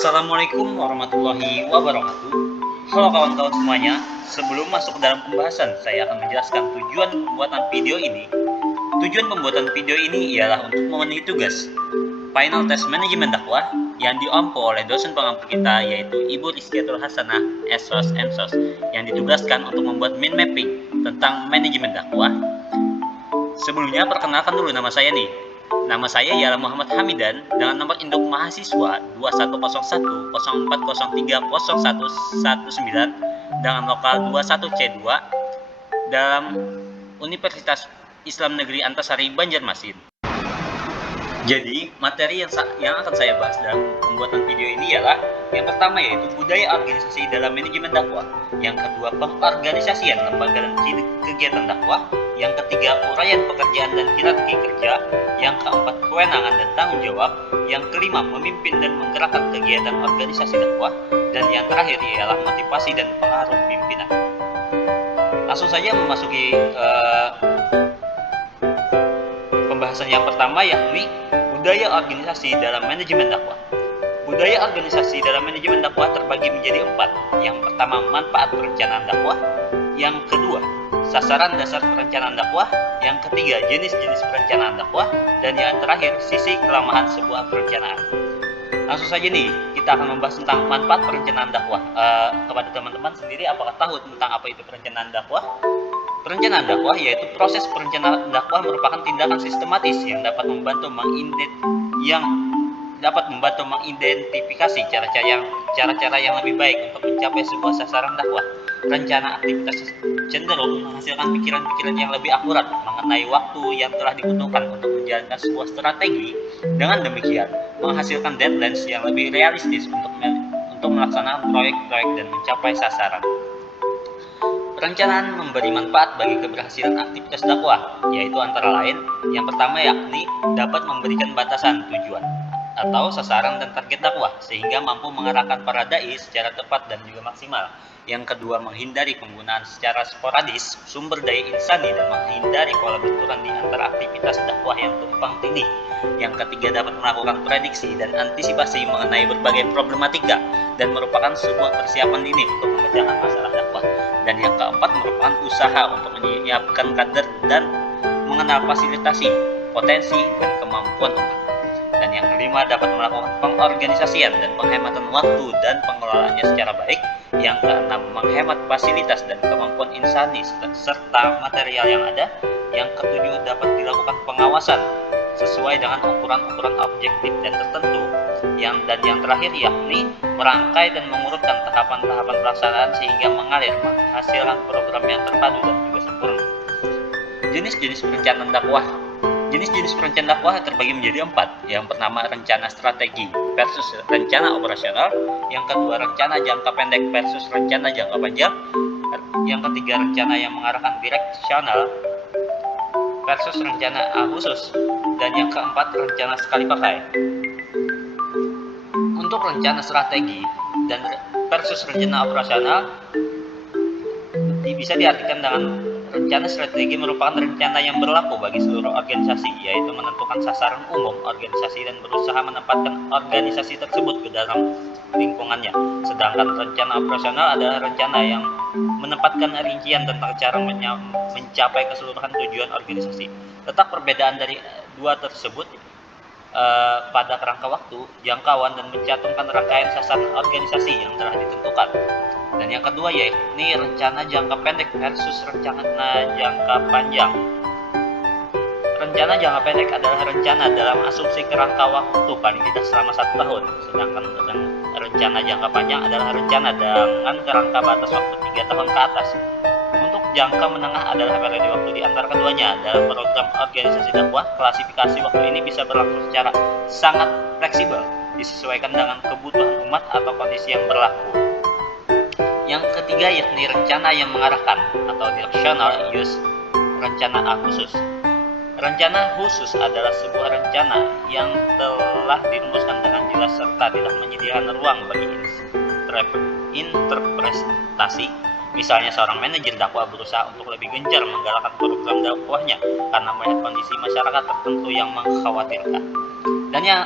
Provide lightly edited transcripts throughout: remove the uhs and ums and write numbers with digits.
Assalamualaikum warahmatullahi wabarakatuh. Halo kawan-kawan semuanya. Sebelum masuk ke dalam pembahasan, saya akan menjelaskan tujuan pembuatan video ini. Tujuan pembuatan video ini ialah untuk memenuhi tugas Final Test Manajemen Dakwah yang diampu oleh dosen pengampu kita, yaitu Ibu Rizkiatul Hasanah, SOS MSOS, yang ditugaskan untuk membuat mind mapping tentang manajemen dakwah. Sebelumnya, perkenalkan dulu nama saya nih. Nama saya ialah Muhammad Hamidan dengan nomor induk mahasiswa 210104030119 dengan lokal 21C2 dalam Universitas Islam Negeri Antasari, Banjarmasin. Jadi, materi yang akan saya bahas dalam pembuatan video ini ialah yang pertama yaitu budaya organisasi dalam manajemen dakwah, yang kedua pengorganisasian lembaga dan kegiatan dakwah, yang ketiga uraian pekerjaan dan hierarki kerja, yang keempat kewenangan dan tanggung jawab, yang kelima memimpin dan menggerakkan kegiatan organisasi dakwah, dan yang terakhir ialah motivasi dan pengaruh pimpinan. Langsung saja memasuki pembahasan yang pertama, yakni budaya organisasi dalam manajemen dakwah. Budaya organisasi dalam manajemen dakwah terbagi menjadi 4. Yang pertama, manfaat perencanaan dakwah. Yang kedua, sasaran dasar perencanaan dakwah. Yang ketiga, jenis-jenis perencanaan dakwah. Dan yang terakhir, sisi kelemahan sebuah perencanaan. Langsung saja nih, kita akan membahas tentang manfaat perencanaan dakwah. Kepada teman-teman sendiri, apakah tahu tentang apa itu perencanaan dakwah? Perencanaan dakwah yaitu proses perencanaan dakwah merupakan tindakan sistematis yang dapat membantu mengidentifikasi cara-cara yang lebih baik untuk mencapai sebuah sasaran dakwah. Rencana aktivitas cenderung menghasilkan pikiran-pikiran yang lebih akurat mengenai waktu yang telah dibutuhkan untuk menjalankan sebuah strategi. Dengan demikian, menghasilkan deadlines yang lebih realistis untuk melaksanakan proyek-proyek dan mencapai sasaran. Perencanaan memberi manfaat bagi keberhasilan aktivitas dakwah, yaitu antara lain, yang pertama yakni dapat memberikan batasan tujuan atau sasaran dan target dakwah sehingga mampu mengarahkan para dai secara tepat dan juga maksimal. Yang kedua, menghindari penggunaan secara sporadis sumber daya insani dan menghindari pola benturan di antara aktivitas dakwah yang tumpang tindih. Yang ketiga, dapat melakukan prediksi dan antisipasi mengenai berbagai problematika dan merupakan sebuah persiapan dini untuk memecahkan masalah dakwah. Dan yang keempat, merupakan usaha untuk menyiapkan kader dan mengenal fasilitasi, potensi, dan kemampuan umat. Dan yang kelima, dapat melakukan pengorganisasian dan penghematan waktu dan pengelolaannya secara baik. Yang keenam, menghemat fasilitas dan kemampuan insani serta material yang ada. Yang ketujuh, dapat dilakukan pengawasan sesuai dengan ukuran-ukuran objektif dan tertentu. Dan yang terakhir yakni merangkai dan mengurutkan tahapan-tahapan pelaksanaan sehingga mengalir menghasilkan program yang terpadu dan juga sempurna. Jenis-jenis perencanaan dakwah. Jenis-jenis perencanaan dakwah terbagi menjadi 4. Yang pertama, rencana strategi versus rencana operasional. Yang kedua, rencana jangka pendek versus rencana jangka panjang. Yang ketiga, rencana yang mengarahkan direksional versus rencana khusus. Dan yang keempat, rencana sekali pakai. Untuk rencana strategi dan versus rencana operasional bisa diartikan dengan rencana strategi merupakan rencana yang berlaku bagi seluruh organisasi, yaitu menentukan sasaran umum organisasi dan berusaha menempatkan organisasi tersebut ke dalam lingkungannya. Sedangkan rencana operasional adalah rencana yang menempatkan rincian tentang cara mencapai keseluruhan tujuan organisasi. Letak perbedaan dari dua tersebut pada kerangka waktu, jangkauan, dan mencantumkan rangkaian sasaran organisasi yang telah ditentukan. Dan yang kedua yakni rencana jangka pendek versus rencana jangka panjang. Rencana jangka pendek adalah rencana dalam asumsi kerangka waktu paling tidak selama 1 tahun, sedangkan rencana jangka panjang adalah rencana dengan kerangka batas waktu 3 tahun ke atas. Untuk jangka menengah adalah periode waktu di antara keduanya. Dalam program organisasi dakwah, klasifikasi waktu ini bisa berlangsung secara sangat fleksibel, disesuaikan dengan kebutuhan umat atau kondisi yang berlaku. Yang ketiga yakni rencana yang mengarahkan atau directional use, rencana khusus. Rencana khusus adalah sebuah rencana yang telah dirumuskan dengan jelas serta tidak menyediakan ruang bagi interpretasi. Misalnya seorang manajer dakwah berusaha untuk lebih gencar menggalakkan program dakwahnya karena melihat kondisi masyarakat tertentu yang mengkhawatirkan. Dan yang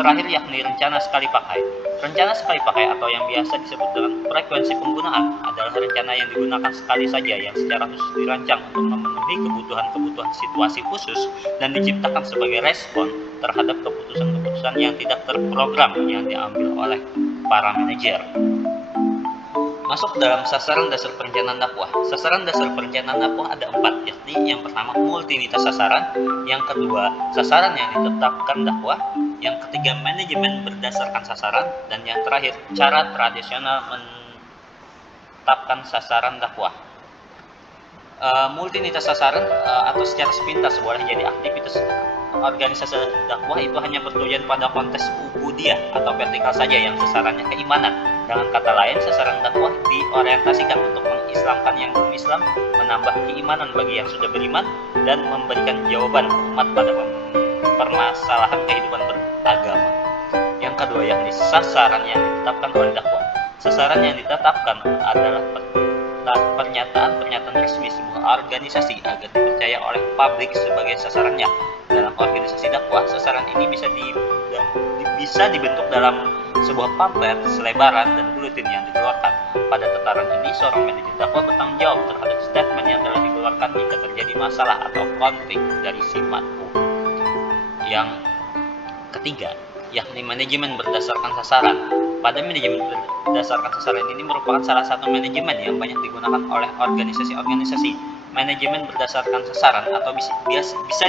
terakhir yakni rencana sekali pakai. Rencana sekali pakai atau yang biasa disebut dengan frekuensi penggunaan adalah rencana yang digunakan sekali saja yang secara khusus dirancang untuk memenuhi kebutuhan-kebutuhan situasi khusus dan diciptakan sebagai respon terhadap keputusan-keputusan yang tidak terprogram yang diambil oleh para manajer. Masuk dalam sasaran dasar perencanaan dakwah. Sasaran dasar perencanaan dakwah ada 4, yakni yang pertama multinitas sasaran, yang kedua sasaran yang ditetapkan dakwah, yang ketiga manajemen berdasarkan sasaran, dan yang terakhir cara tradisional menetapkan sasaran dakwah. Multinitas sasaran atau secara sepintas boleh jadi aktivitas organisasi dakwah itu hanya bertujuan pada konteks ubudiyah atau vertikal saja yang sasarannya keimanan. Dengan kata lain, sasaran dakwah diorientasikan untuk mengislamkan yang belum Islam, menambah keimanan bagi yang sudah beriman, dan memberikan jawaban umat pada permasalahan kehidupan beragama. Yang kedua yakni sasaran yang ditetapkan oleh dakwah. Sasaran yang ditetapkan adalah pernyataan resmi sebuah organisasi agar dipercaya oleh publik sebagai sasarannya. Dalam organisasi dakwah, sasaran ini bisa dibentuk dalam sebuah pamflet, selebaran, dan buletin yang dikeluarkan. Pada tataran ini, seorang manajer dakwah bertanggung jawab terhadap statement yang telah dikeluarkan jika terjadi masalah atau konflik dari si matku. Yang ketiga, yakni manajemen berdasarkan sasaran. Pada manajemen berdasarkan sasaran ini merupakan salah satu manajemen yang banyak digunakan oleh organisasi-organisasi. Manajemen berdasarkan sasaran atau bisa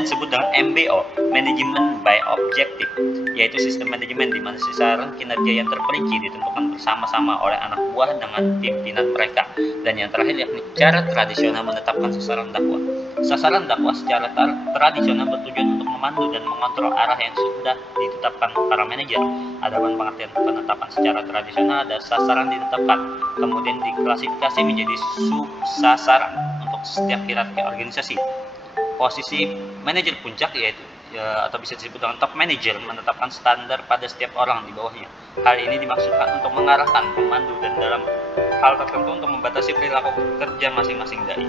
disebut dengan MBO, Management by Objective, yaitu sistem manajemen di mana sasaran kinerja yang terperinci ditentukan bersama-sama oleh anak buah dengan pimpinan mereka. Dan yang terakhir yakni cara tradisional menetapkan sasaran dakwah. Sasaran dakwah secara tradisional bertujuan untuk memandu dan mengontrol arah yang sudah ditetapkan para manajer. Adapun pengertian penetapan secara tradisional ada sasaran ditetapkan, kemudian diklasifikasi menjadi sub-sasaran untuk setiap hierarki organisasi. Posisi manajer puncak yaitu atau bisa disebut dengan top manager menetapkan standar pada setiap orang di bawahnya. Hal ini dimaksudkan untuk mengarahkan, memandu, dan dalam hal tertentu untuk membatasi perilaku kerja masing-masing dai.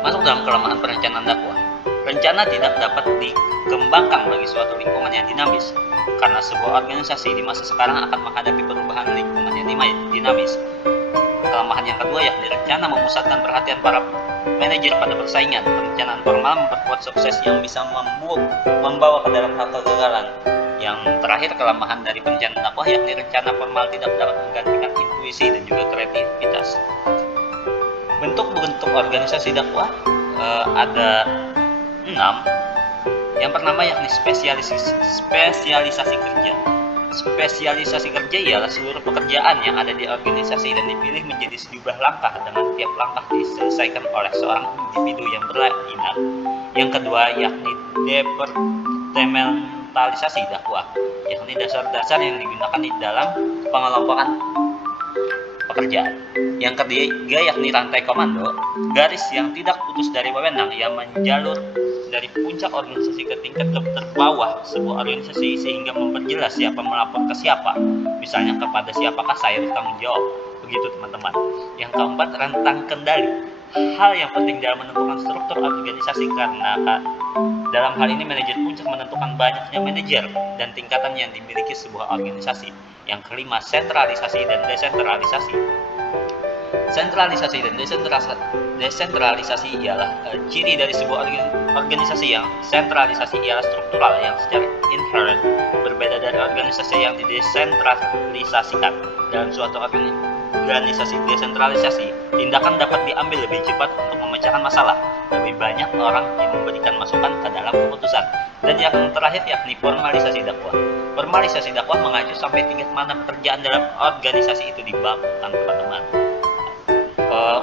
Masuk dalam kelemahan perencanaan dakwah. Rencana tidak dapat dikembangkan bagi suatu lingkungan yang dinamis, karena sebuah organisasi di masa sekarang akan menghadapi perubahan lingkungan yang dinamis. Kelemahan yang kedua yakni rencana memusatkan perhatian para manajer pada persaingan. Perencanaan formal memperkuat sukses yang bisa membawa ke dalam hal kegagalan. Yang terakhir, kelemahan dari perencanaan dakwah yakni rencana formal tidak dapat menggantikan intuisi dan juga kreativitas. Bentuk-bentuk organisasi dakwah ada 6. Yang pertama yakni spesialisasi kerja. Spesialisasi kerja ialah seluruh pekerjaan yang ada di organisasi dan dipilih menjadi sejumlah langkah dengan tiap langkah diselesaikan oleh seorang individu yang berminat. Yang kedua yakni departementalisasi dakwah, yakni dasar-dasar yang digunakan di dalam pengelompokan pekerjaan. Yang ketiga yakni rantai komando, garis yang tidak putus dari wewenang yang menjalur dari puncak organisasi ke tingkat terbawah sebuah organisasi sehingga memperjelas siapa melapor ke siapa, misalnya kepada siapakah saya bertanggung jawab. Begitu teman-teman. Yang keempat, rentang kendali, hal yang penting dalam menentukan struktur organisasi karena dalam hal ini manajer puncak menentukan banyaknya manajer dan tingkatan yang dimiliki sebuah organisasi. Yang kelima, sentralisasi dan desentralisasi. Sentralisasi dan desentralisasi ialah ciri dari sebuah organisasi. Yang sentralisasi ialah struktural yang secara inherent berbeda dari organisasi yang didesentralisasikan. Dalam suatu organisasi desentralisasi, tindakan dapat diambil lebih cepat untuk memecahkan masalah. Lebih banyak orang yang memberikan masukan ke dalam keputusan. Dan yang terakhir yakni formalisasi dakwah. Formalisasi dakwah mengacu sampai tingkat mana pekerjaan dalam organisasi itu dibakukan, teman-teman.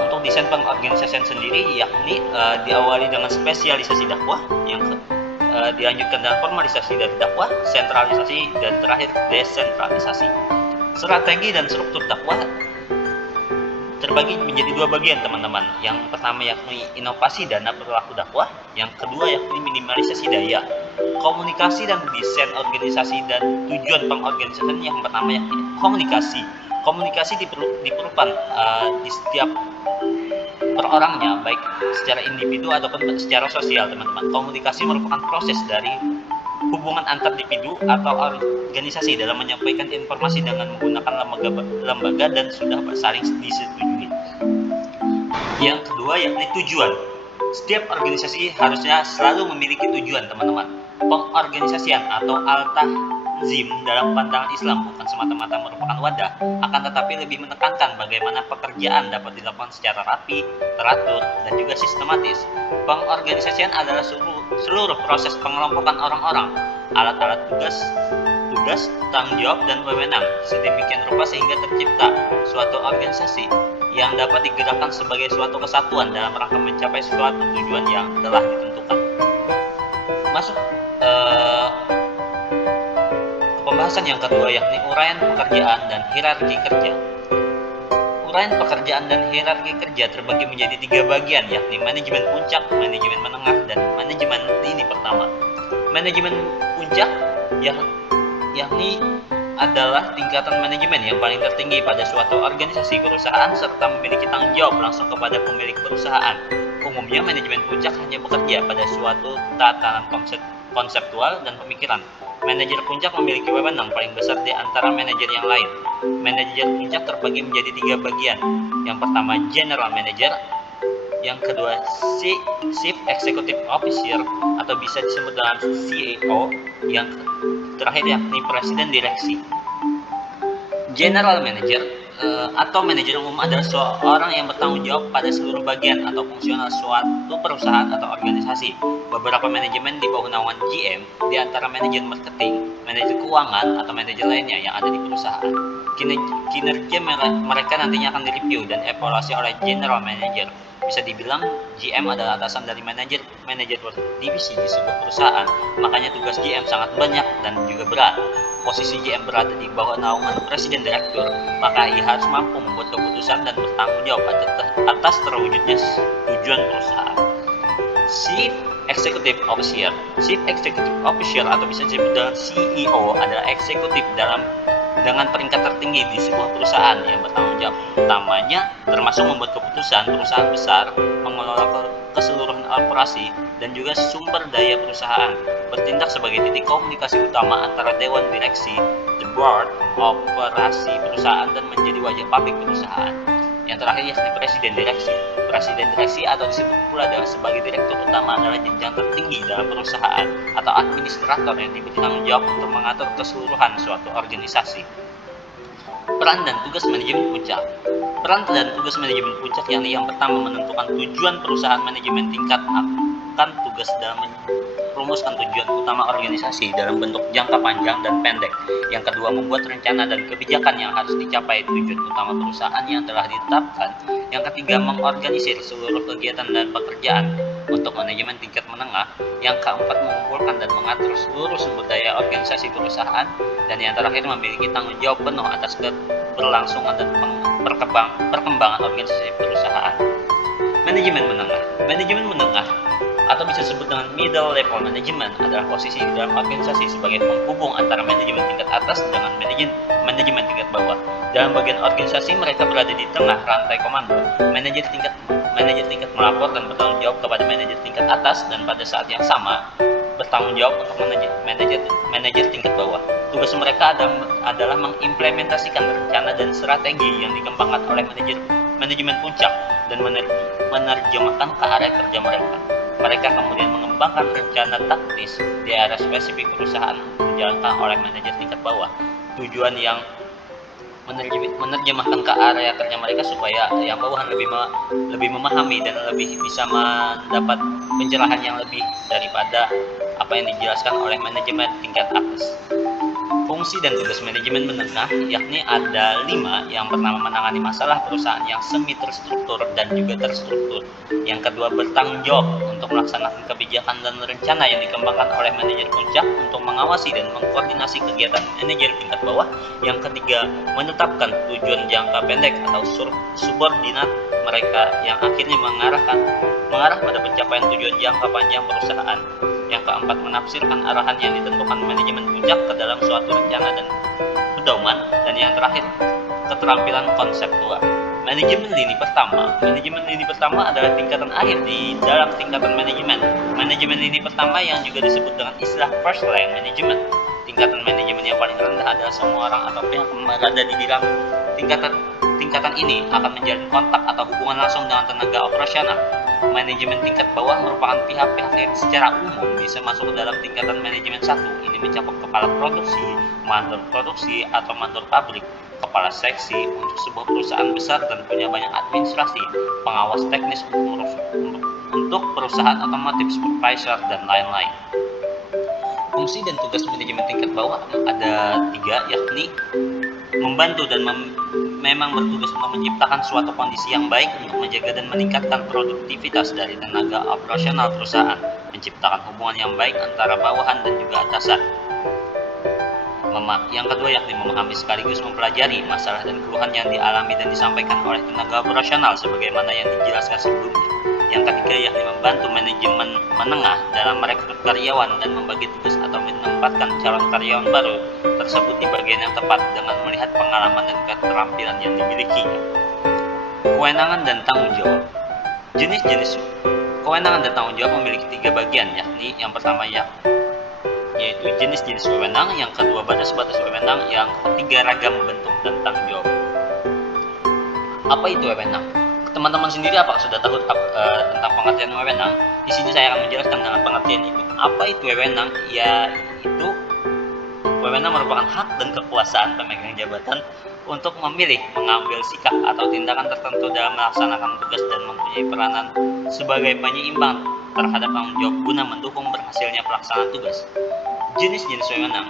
Untuk desain pengorganisasian sendiri yakni diawali dengan spesialisasi dakwah, yang dilanjutkan dengan formalisasi dari dakwah, sentralisasi, dan terakhir desentralisasi. Strategi dan struktur dakwah terbagi menjadi 2 bagian, teman-teman. Yang pertama yakni inovasi dana perilaku dakwah, yang kedua yakni minimalisasi daya. Komunikasi dan desain organisasi dan tujuan pengorganisasian yang pertama yakni komunikasi. Komunikasi diperlukan di setiap perorangnya, baik secara individu ataupun secara sosial, teman-teman. Komunikasi merupakan proses dari hubungan antar individu atau organisasi dalam menyampaikan informasi dengan menggunakan lembaga dan sudah saling disetujui. Yang kedua yakni tujuan. Setiap organisasi harusnya selalu memiliki tujuan, teman-teman. Pengorganisasian atau al-tahzim dalam pandangan Islam bukan semata-mata merupakan wadah, akan tetapi lebih menekankan bagaimana pekerjaan dapat dilakukan secara rapi, teratur, dan juga sistematis. Pengorganisasian adalah seluruh proses pengelompokan orang-orang, alat-alat tugas, tanggung jawab, dan wewenang sedemikian rupa sehingga tercipta suatu organisasi yang dapat digerakkan sebagai suatu kesatuan dalam rangka mencapai suatu tujuan yang telah ditentukan. Masuk pembahasan yang kedua yakni uraian pekerjaan dan hierarki kerja. Uraian pekerjaan dan hierarki kerja terbagi menjadi 3 bagian, yakni manajemen puncak, manajemen menengah, dan manajemen lini pertama. Manajemen puncak yakni adalah tingkatan manajemen yang paling tertinggi pada suatu organisasi perusahaan serta memiliki tanggung jawab langsung kepada pemilik perusahaan. Umumnya manajemen puncak hanya bekerja pada suatu tatanan konseptual dan pemikiran. Manajer puncak memiliki wewenang paling besar di antara manajer yang lain. Manajer puncak terbagi menjadi 3 bagian. Yang pertama General Manager, yang kedua Chief Executive Officer atau bisa disebut dengan CEO, yang terakhir yakni Presiden Direksi. General Manager atau manajer umum adalah seorang yang bertanggung jawab pada seluruh bagian atau fungsional suatu perusahaan atau organisasi. Beberapa manajemen di bawah naungan GM, di antara manajer marketing, manajer keuangan, atau manajer lainnya yang ada di perusahaan. Kinerja mereka nantinya akan direview dan evaluasi oleh General Manager. Bisa dibilang GM adalah atasan dari manajer divisi di sebuah perusahaan, makanya tugas GM sangat banyak dan juga berat. Posisi GM berada di bawah naungan Presiden Direktur, maka ia harus mampu membuat keputusan dan bertanggung jawab atas terwujudnya tujuan perusahaan. Chief Executive Officer. Chief Executive Officer atau bisa disebut dengan CEO adalah eksekutif dengan peringkat tertinggi di sebuah perusahaan yang bertanggung jawab utamanya termasuk membuat keputusan perusahaan besar, mengelola keseluruhan operasi dan juga sumber daya perusahaan, bertindak sebagai titik komunikasi utama antara dewan direksi, the board, operasi perusahaan, dan menjadi wajah publik perusahaan. Yang terakhir yakni Presiden Direksi. Presiden Direksi atau disebut pula sebagai direktur utama adalah jenjang tertinggi dalam perusahaan atau administrator yang diberi tanggung jawab untuk mengatur keseluruhan suatu organisasi. Peran dan tugas manajemen puncak. Peran dan tugas manajemen puncak yakni yang pertama menentukan tujuan perusahaan, manajemen tingkat akan tugas dalam merumuskan tujuan utama organisasi dalam bentuk jangka panjang dan pendek. Yang kedua, membuat rencana dan kebijakan yang harus dicapai tujuan utama perusahaan yang telah ditetapkan. Yang ketiga, mengorganisir seluruh kegiatan dan pekerjaan untuk manajemen tingkat menengah. Yang keempat, mengumpulkan dan mengatur seluruh sumber daya organisasi perusahaan. Dan yang terakhir, memiliki tanggung jawab penuh atas keberlangsungan dan perkembangan organisasi perusahaan. Manajemen menengah. Manajemen menengah atau bisa disebut dengan middle level management adalah posisi di dalam organisasi sebagai penghubung antara manajemen tingkat atas dengan manajemen tingkat bawah. Dalam bagian organisasi mereka berada di tengah rantai komando. Manajer tingkat melapor dan bertanggung jawab kepada manajer tingkat atas dan pada saat yang sama bertanggung jawab untuk manajer tingkat bawah. Tugas mereka adalah mengimplementasikan rencana dan strategi yang dikembangkan oleh manajemen puncak dan menerjemahkan ke area kerja mereka. Mereka kemudian mengembangkan rencana taktis di area spesifik perusahaan dijalankan oleh manajer tingkat bawah. Tujuan yang menerjemahkan ke area kerja mereka supaya yang bawahan lebih memahami dan lebih bisa mendapat pencerahan yang lebih daripada apa yang dijelaskan oleh manajemen tingkat atas. Fungsi dan tugas manajemen menengah yakni ada 5. Yang pertama, menangani masalah perusahaan yang semi terstruktur dan juga terstruktur. Yang kedua, bertanggung jawab untuk melaksanakan kebijakan dan rencana yang dikembangkan oleh manajer puncak untuk mengawasi dan mengkoordinasi kegiatan manajer tingkat bawah. Yang ketiga, menetapkan tujuan jangka pendek atau subordinat mereka yang akhirnya mengarah pada pencapaian tujuan jangka panjang perusahaan. Yang keempat, menafsirkan arahan yang ditentukan manajemen puncak ke dalam suatu rencana dan pedoman. Dan yang terakhir, keterampilan konseptual. Manajemen lini pertama. Manajemen lini pertama adalah tingkatan akhir di dalam tingkatan manajemen. Manajemen lini pertama yang juga disebut dengan istilah first line management. Tingkatan manajemen yang paling rendah adalah semua orang atau pihak yang berada di dalam tingkatan ini akan menjalin kontak atau hubungan langsung dengan tenaga operasional. Manajemen tingkat bawah merupakan pihak-pihak yang secara umum bisa masuk ke dalam tingkatan manajemen 1. Ini mencakup kepala produksi, mandor produksi atau mandor pabrik, kepala seksi untuk sebuah perusahaan besar dan punya banyak administrasi, pengawas teknis untuk perusahaan otomotif, supervisor, dan lain-lain. Fungsi dan tugas manajemen tingkat bawah ada 3, yakni membantu dan memang bertugas untuk menciptakan suatu kondisi yang baik untuk menjaga dan meningkatkan produktivitas dari tenaga operasional perusahaan, menciptakan hubungan yang baik antara bawahan dan juga atasan. Yang kedua yakni memahami sekaligus mempelajari masalah dan keluhan yang dialami dan disampaikan oleh tenaga operasional sebagaimana yang dijelaskan sebelumnya. Yang ketiga yakni membantu manajemen menengah dalam merekrut karyawan dan membagi tugas atau menempatkan calon karyawan baru tersebut di bagian yang tepat dengan melihat pengalaman dan keterampilan yang dimilikinya. Kewenangan dan tanggung jawab. Jenis-jenis kewenangan dan tanggung jawab memiliki 3 bagian, yakni yang pertama yaitu jenis-jenis wewenang, yang kedua batas-batas wewenang, yang ketiga ragam bentuk dan tanggung jawab. Apa itu wewenang? Teman-teman sendiri apakah sudah tahu tentang pengertian wewenang? Di sini saya akan menjelaskan dengan pengertian itu. Apa itu wewenang? Yaitu wewenang merupakan hak dan kekuasaan pemegang jabatan untuk memilih, mengambil sikap atau tindakan tertentu dalam melaksanakan tugas dan mempunyai peranan sebagai penyeimbang terhadap tanggung jawab guna mendukung berhasilnya pelaksanaan tugas. Jenis-jenis wewenang.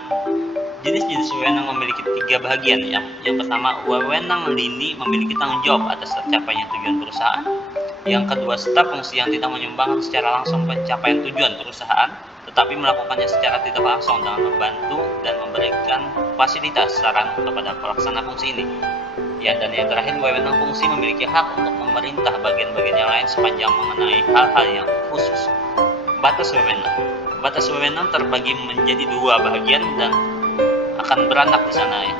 Jenis-jenis wewenang memiliki 3 bagian. Yang pertama, wewenang lini memiliki tanggung jawab atas tercapainya tujuan perusahaan. Yang kedua, staf fungsi yang tidak menyumbangkan secara langsung pencapaian tujuan perusahaan, tetapi melakukannya secara tidak langsung dengan membantu dan memberikan fasilitas saran kepada pelaksana fungsi ini. Dan yang terakhir, wewenang fungsi memiliki hak untuk memerintah bagian-bagian yang lain sepanjang mengenai hal-hal yang khusus. Batas wewenang. Batas wewenang terbagi menjadi 2 bagian dan akan beranak di sana ya.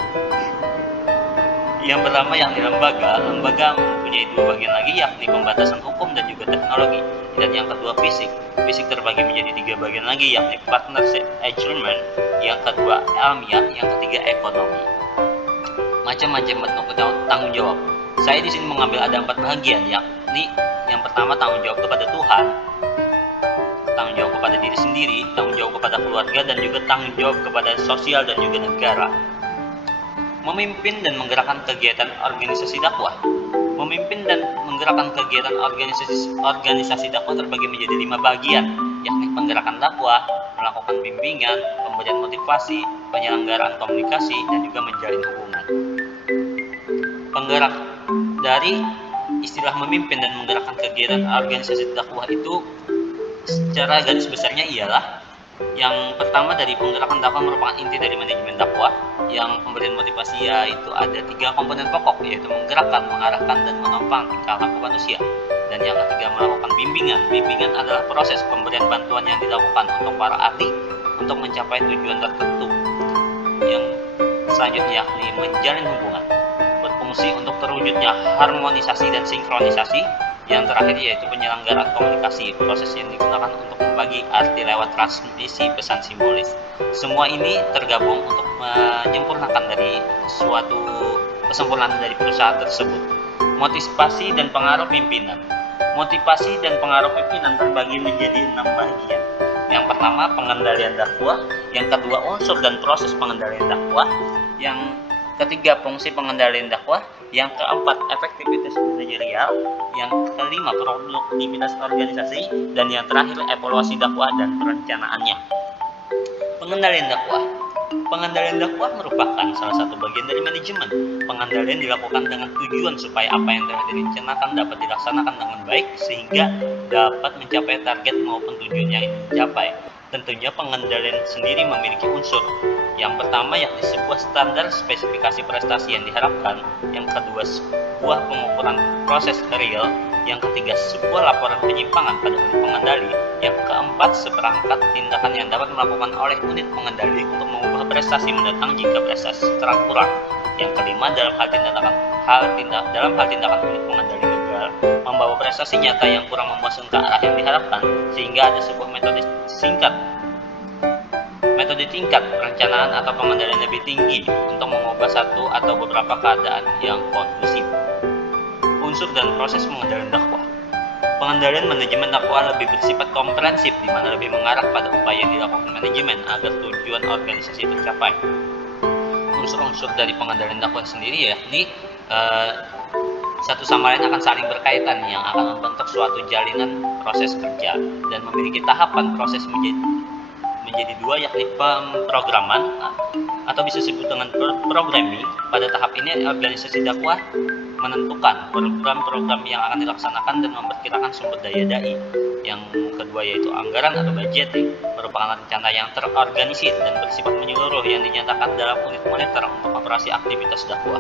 Yang pertama yakni lembaga. Lembaga mempunyai 2 bagian lagi, yakni pembatasan hukum dan juga teknologi. Dan yang kedua fisik. Fisik terbagi menjadi 3 bagian lagi, yakni partnership agreement, yang kedua ilmiah, yang ketiga ekonomi. Macam-macam bentuk tanggung jawab. Saya di sini mengambil ada 4 bagian, yakni yang pertama tanggung jawab kepada Tuhan, tanggung jawab kepada diri sendiri, tanggung jawab kepada keluarga, dan juga tanggung jawab kepada sosial dan juga negara. Memimpin dan menggerakkan kegiatan organisasi dakwah. Memimpin dan menggerakkan kegiatan organisasi dakwah terbagi menjadi 5 bagian, yakni penggerakan dakwah, melakukan bimbingan, pemberian motivasi, penyelenggaraan komunikasi, dan juga menjalin hubungan. Penggerak dari istilah memimpin dan menggerakkan kegiatan organisasi dakwah itu secara garis besarnya ialah yang pertama dari penggerakan dakwah merupakan inti dari manajemen dakwah. Yang pemberian motivasi yaitu ada 3 komponen pokok, yaitu menggerakkan, mengarahkan, dan menopang tingkah laku manusia. Dan yang ketiga melakukan bimbingan. Bimbingan adalah proses pemberian bantuan yang dilakukan untuk para ahli untuk mencapai tujuan tertentu. Yang selanjutnya yakni menjalin hubungan, berfungsi untuk terwujudnya harmonisasi dan sinkronisasi. Yang terakhir yaitu penyelenggaraan komunikasi, proses yang digunakan untuk membagi arti lewat transmisi pesan simbolis. Semua ini tergabung untuk menyempurnakan dari suatu kesempurnaan dari perusahaan tersebut. Motivasi dan pengaruh pimpinan. Motivasi dan pengaruh pimpinan terbagi menjadi 6 bagian. Yang pertama pengendalian dakwah, yang kedua unsur dan proses pengendalian dakwah, yang ketiga fungsi pengendalian dakwah, yang keempat efektivitas manajerial, yang kelima produktivitas organisasi, dan yang terakhir evaluasi dakwah dan perencanaannya. Pengendalian dakwah. Pengendalian dakwah merupakan salah satu bagian dari manajemen. Pengendalian dilakukan dengan tujuan supaya apa yang telah direncanakan dapat dilaksanakan dengan baik sehingga dapat mencapai target maupun tujuan yang ingin dicapai. Tentunya pengendalian sendiri memiliki unsur. Yang pertama yakni sebuah standar spesifikasi prestasi yang diharapkan. Yang kedua sebuah pengukuran proses real. Yang ketiga, sebuah laporan penyimpangan pada unit pengendali. Yang keempat, seperangkat tindakan yang dapat melakukan oleh unit pengendali untuk mengubah prestasi mendatang jika prestasi terang kurang. Yang kelima, dalam hal tindakan unit pengendali gagal membawa prestasi nyata yang kurang memuaskan ke arah yang diharapkan, sehingga ada sebuah metode tingkat perencanaan atau pengendalian lebih tinggi untuk mengubah satu atau beberapa keadaan yang kondusif. Unsur dan proses pengendalian dakwah. Pengendalian manajemen dakwah lebih bersifat komprehensif, di mana lebih mengarah pada upaya yang dilakukan manajemen agar tujuan organisasi tercapai. Unsur-unsur dari pengendalian dakwah sendiri yakni satu sama lain akan saling berkaitan, yang akan membentuk suatu jalinan proses kerja dan memiliki tahapan proses menjadi dua, yakni pemrograman atau bisa disebut dengan programming. Pada tahap ini organisasi dakwah menentukan program-program yang akan dilaksanakan dan memperkirakan sumber daya dai. Yang kedua yaitu anggaran atau budgeting, merupakan rencana yang terorganisir dan bersifat menyeluruh yang dinyatakan dalam unit moneter untuk operasi aktivitas dakwah.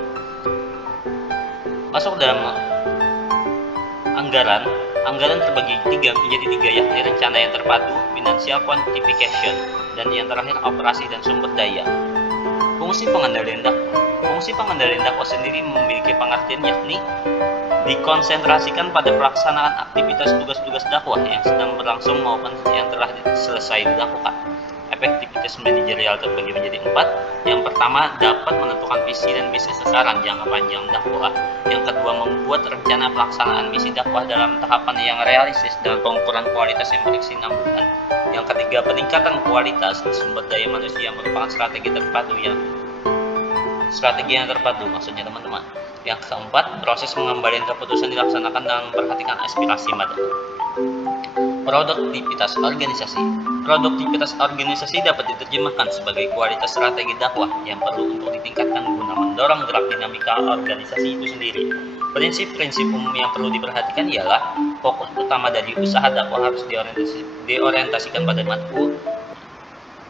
Masuk dalam anggaran terbagi menjadi tiga, yakni rencana yang terpadu, financial quantification, dan yang terakhir operasi dan sumber daya. Fungsi pengendalian dakwah sendiri memiliki pengertian yakni dikonsentrasikan pada pelaksanaan aktivitas tugas-tugas dakwah yang sedang berlangsung maupun yang telah selesai dilakukan. Efektivitas manajerial terbagi menjadi 4. Yang pertama, dapat menentukan visi dan misi sasaran jangka panjang dakwah. Yang kedua, membuat rencana pelaksanaan misi dakwah dalam tahapan yang realistis dengan pengukuran kualitas yang berkesinambungan. Yang ketiga, peningkatan kualitas sumber daya manusia merupakan strategi yang terpadu maksudnya teman-teman. Yang keempat, proses pengembalian keputusan dilaksanakan dengan memperhatikan aspirasi madani. Produktivitas organisasi dapat diterjemahkan sebagai kualitas strategi dakwah yang perlu untuk ditingkatkan guna mendorong gerak dinamika organisasi itu sendiri. Prinsip-prinsip umum yang perlu diperhatikan ialah fokus utama dari usaha dakwah harus diorientasikan pada matku,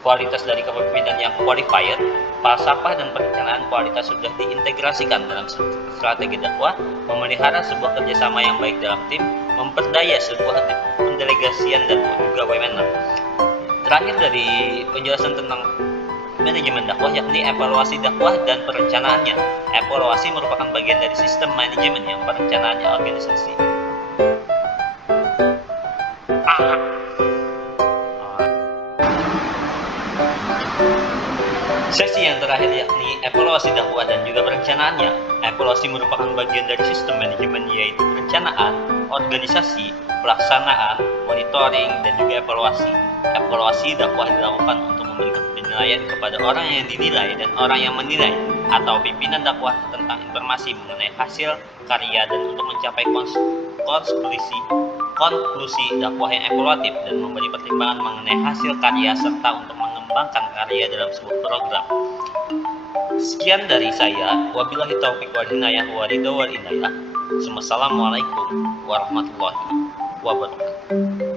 kualitas dari kepemimpinan yang qualified, falsafah dan perencanaan kualitas sudah diintegrasikan dalam strategi dakwah, memelihara sebuah kerjasama yang baik dalam tim, memperdaya sebuah pendelegasian dan juga wewenang. Terakhir dari penjelasan tentang manajemen dakwah yakni evaluasi dakwah dan perencanaannya. Evaluasi merupakan bagian dari sistem manajemen yang perencanaannya organisasi. Sesi yang terakhir yakni evaluasi dakwah dan juga perencanaannya. Evaluasi merupakan bagian dari sistem manajemen, yaitu perencanaan, organisasi, pelaksanaan, monitoring, dan juga evaluasi. Evaluasi dakwah dilakukan untuk memberikan penilaian kepada orang yang dinilai dan orang yang menilai atau pimpinan dakwah tentang informasi mengenai hasil karya dan untuk mencapai konklusi dakwah yang evaluatif dan memberi pertimbangan mengenai hasil karya serta untuk mengembangkan karya dalam sebuah program. Sekian dari saya. Wabillahi taufiq wal hidayah wa ridha wal inayah. Assalamualaikum warahmatullahi wabarakatuh.